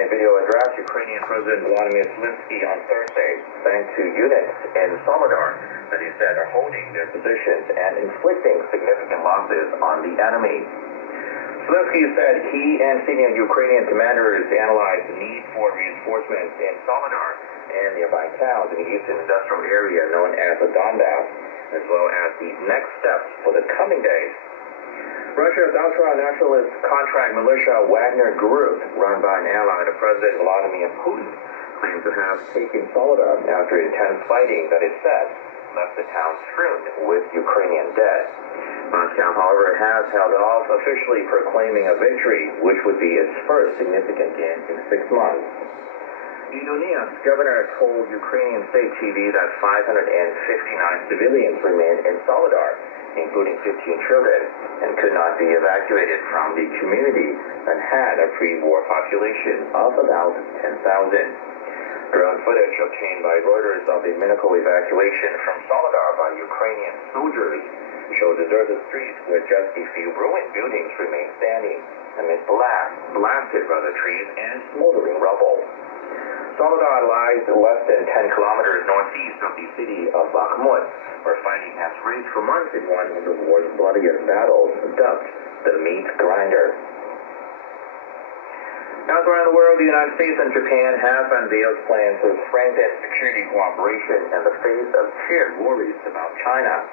a video address, Ukrainian President Volodymyr Zelensky on Thursday thanked to units in Soledar that he said are holding their positions and inflicting significant losses on the enemy. Zelensky said he and senior Ukrainian commanders analyzed the need for reinforcements in Soledar and nearby towns in the eastern industrial area known as the Donbass, as well as the next steps for the coming days. Russia's ultra-nationalist contract militia Wagner Group, run by an ally of President Vladimir Putin, claims to have taken Soledar after intense fighting that it said left the town strewn with Ukrainian dead. Moscow, however, has held off officially proclaiming a victory, which would be its first significant gain in 6 months. Donetsk's governor told Ukrainian state TV that 559 civilians remain in Soledar, including 15 children, and could not be evacuated from the community that had a pre-war population of about 10,000. Drone footage obtained by Reuters of the medical evacuation from Soledar by Ukrainian soldiers showed deserted streets where just a few ruined buildings remain standing amid blasted trees and smoldering rubble. Soledar lies less than 10 kilometers northeast of the city of Bakhmut, where fighting has raged for months in one of the war's bloodiest battles, dubbed the Meat Grinder. Elsewhere in the world, the United States and Japan have unveiled plans to strengthen security cooperation in the face of shared worries about China.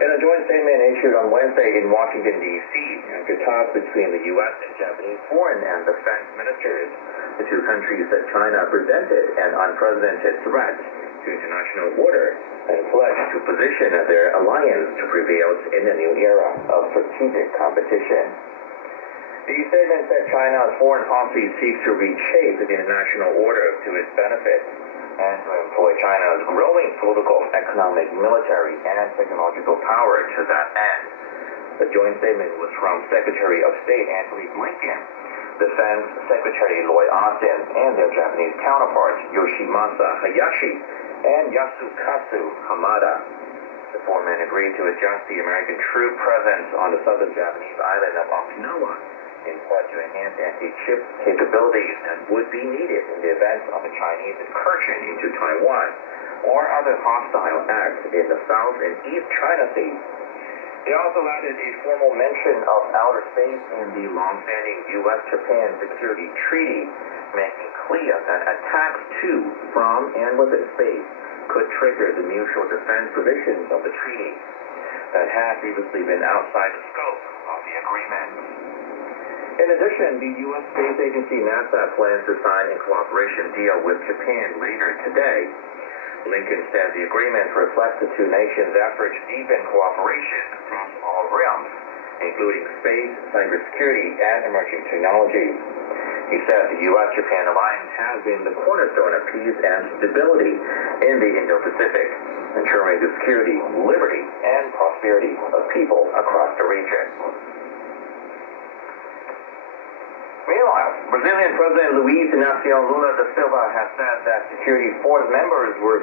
In a joint statement issued on Wednesday in Washington, D.C., after talks between the U.S. and Japanese foreign and defense ministers, the two countries said China presented an unprecedented threat to international order and pledged to position their alliance to prevail in a new era of strategic competition. The statement said China's foreign policy seeks to reshape the international order to its benefit and to employ China's growing political, economic, military, and technological power to that end. The joint statement was from Secretary of State Antony Blinken, Defense Secretary Lloyd Austin, and their Japanese counterparts Yoshimasa Hayashi and Yasukatsu Hamada. The four men agreed to adjust the American troop presence on the southern Japanese island of Okinawa in part to enhance anti-ship capabilities that would be needed in the event of a Chinese incursion into Taiwan or other hostile acts in the South and East China Sea. They also added a formal mention of outer space in the long-standing U.S.-Japan Security Treaty, making clear that attacks to, from, and within space could trigger the mutual defense provisions of the treaty that had previously been outside the scope of the agreement. In addition, the U.S. space agency NASA plans to sign a cooperation deal with Japan later today. Blinken said the agreement reflects the two nations' efforts to deepen cooperation across all realms, including space, cybersecurity, and emerging technologies. He said the U.S.-Japan alliance has been the cornerstone of peace and stability in the Indo-Pacific, ensuring the security, liberty, and prosperity of people across the region. Meanwhile, Brazilian President Luiz Inácio Lula da Silva has said that security force members were